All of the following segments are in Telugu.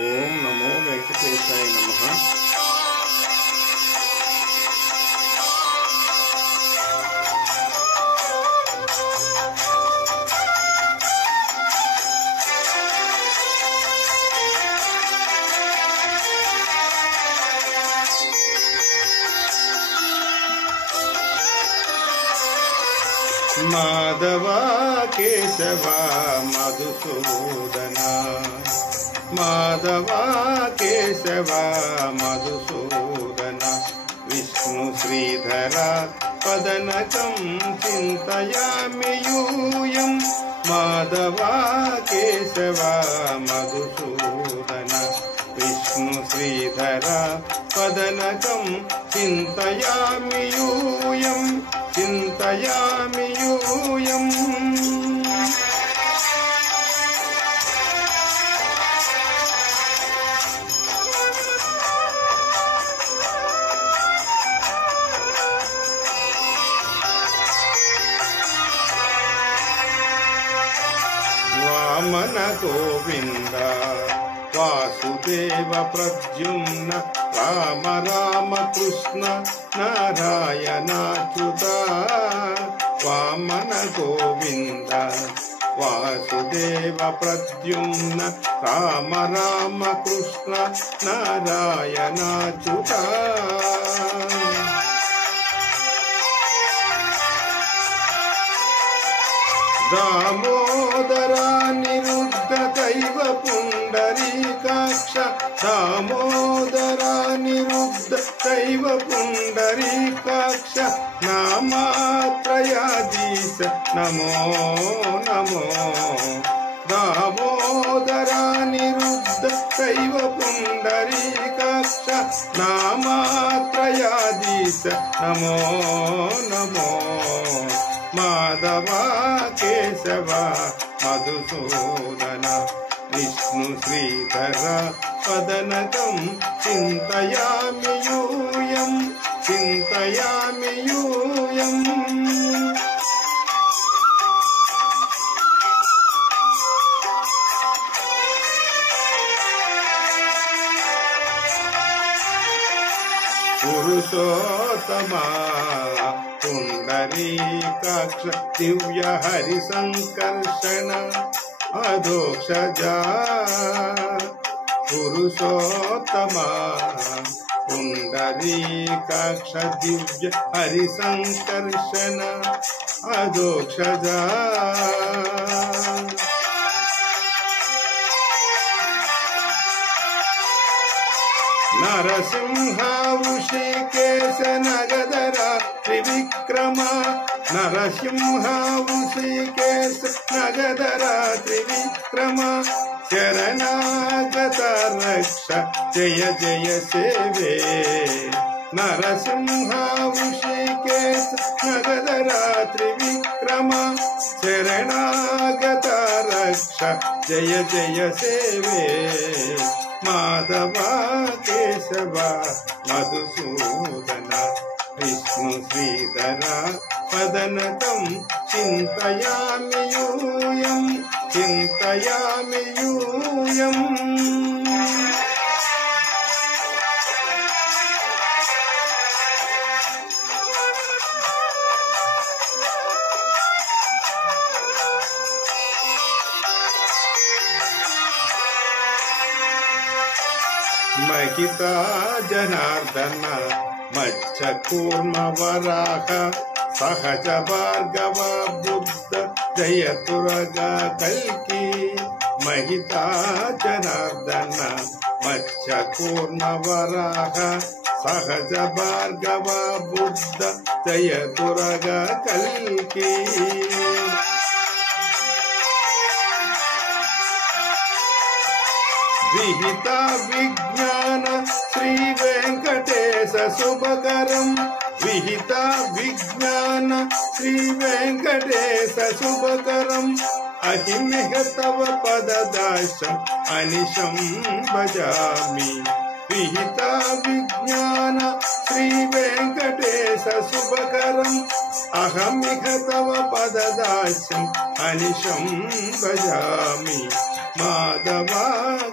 ఓం నమో వెంకటేశాయ నమః. మాధవ కేశవ మధుసూదన, మాధవ కేశవ మధుసూదన, విష్ణు శ్రీధర పదనకం చింతయామి యూయం. మాధవ కేశవ మధుసూదన, విష్ణు శ్రీధర పదనకం చింతయామి యూయం, చింతయామి యూయం. వామన గోవింద వాసుదేవ ప్రద్యుమ్న, రామ రామ కృష్ణ నారాయణాచ్యుత. వామన గోవింద వాసుదేవ ప్రద్యుమ్న, రామ రామ కృష్ణ నారాయణాచ్యుత. దామోదర నిరుద్ధ దైవ పుండరీకాక్ష, దామోదర నిరుద్ధ దైవ పుండరీకాక్ష, నామాత్రయాధీశ నమో నమో. దామోదర నిరుద్ధ దైవ పుండరీకాక్ష, నామాత్రయాధీశ నమో నమో. మాధవ కేశవ మధుసూదన, విష్ణు శ్రీధర పదనకం చింతయామి యూయం, చింతయామి యూయం. పురుషోత్తమా పుండరీకాక్ష, దివ్య హరి సంకర్షణ అధోక్షజా. పురుషోత్తమా పుండరీకాక్ష, దివ్య హరి సంకర్షణ అధోక్షజా. నరసింహ వృషికేశ నగదర త్రివిక్రమ, నరసింహ వృషికేశ నగదర త్రివిక్రమ, శరణాగత రక్ష జయ జయ సేవే. నరసింహ వృషికేశ నగదర త్రివిక్రమ, శరణాగత రక్ష జయ జయ సేవే. మాధవ కేశవ మధుసూదన, విష్ణు శ్రీధర పదనకం చింతయామి యూయం, చింతయామి యూయం. మహితా జనార్దన మచ్చ కూర్మ వరాహ, సహజ భార్గవ బుద్ధ జయతురగా కల్కి. మహితా జనార్దన మచ్చ కూర్మ వరాహ, సహజ భార్గవ బుద్ధ జయతురగా కల్కి. విహిత విజ్ఞాన శ్రీ వెంకటేశ శుభకరం, విహిత విజ్ఞాన శ్రీ వెంకటేశ శుభకరం, అహిమిహ తవ పదదాశం అనిశం భజామి. విహిత విజ్ఞాన శ్రీ వెంకటేశ శుభకరం, అహమిహ తవ పదదాశం అనిశం భజామి. మాధవ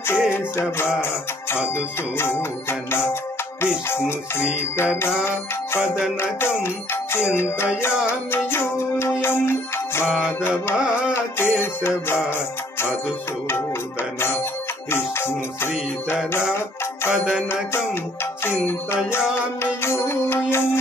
కేశవ మధుసూదన విష్ణు శ్రీకర పదనకం చింతయామి యూయం మాధవ కేశవ మధుసూదన విష్ణు శ్రీధర పదనకం చింతయామి యూయం